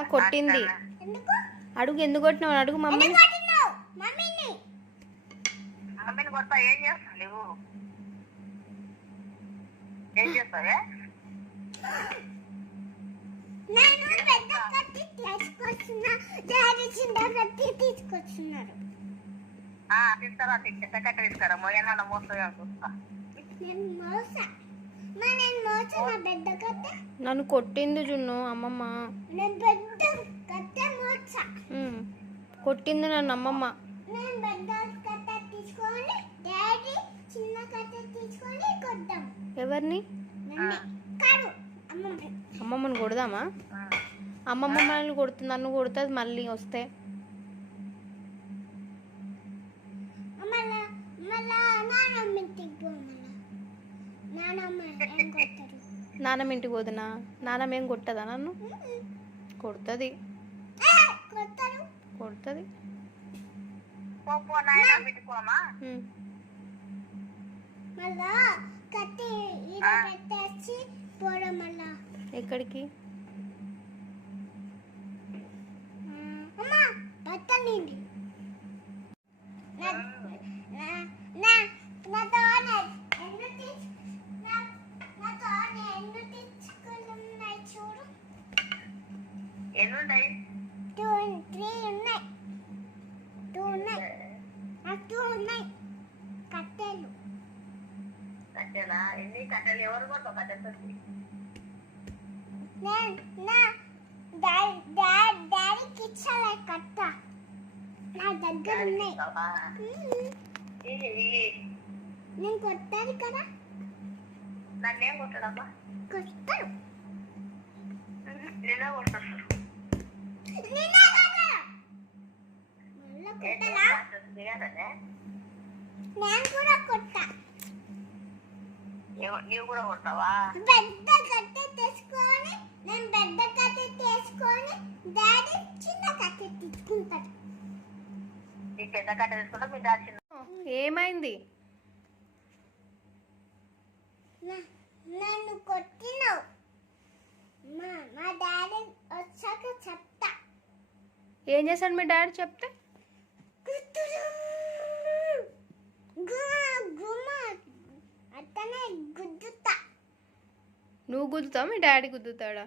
అమ్మ కొట్టింది. అడుగు, ఎందుకు కొట్టినావు అడుగు మమ్మీని. మమ్మీని కొడతా. ఏం చేస్తావు నువ్వు? ఏం చేస్తావే? తీసుకురా, చిన్న కట్ట తీసుకురా. మొయ్యన మోసగా చూస్తా. నన్ను కొట్టింది జున్ను అమ్మమ్మ, కొట్టింది నన్ను అమ్మమ్మ. ఎవరిని? అమ్మమ్మని కొడదామా? అమ్మమ్మ మనల్ని కొడుతుంది, నన్ను కొడుతుంది మళ్ళీ వస్తే. నానమ్మ ఇంటికి పోదునా? నానమ్మ ఏం కొట్టదా నన్ను? కొడుతుంది, కొడుతుంది. ఎక్కడికి? ఎన్నున్నాయి? 3 ఉన్నాయి. 2 ఉన్నాయి కట్టెలు. కట్టెలా? ఎన్ని కట్టెలు? ఎవరు కొట్టావు కట్టెలు? డాడీకి ఇచ్చాలే కట్ట, నా దగ్గర ఉన్నాయి. నేను కొట్టాను కదా. నన్నేం కొట్టాడమ్మా? కొట్టాడు. నేనే కొట్టాను. నేను కూడా కొట్టా. నీవు కూడా కొట్టావా? పెద్ద కట్టె తీసుకొని, నేను పెద్ద కట్టె తీసుకొని డాడీ చిన్న కట్టె తీసుకుంటాడు. నీ పెద్ద కట్టె తీసుకుంటా, మీ డాడీ చిన్న. ఏమైంది? నన్ను కొట్టినావు. మా డాడీ వచ్చాక చెప్తా. ఏం చేశాడు మీ డాడీ చెప్తే? అతనే గుద్దుతా. నువ్వు గుద్దుతావు, మీ డాడీ గుద్దుతాడా?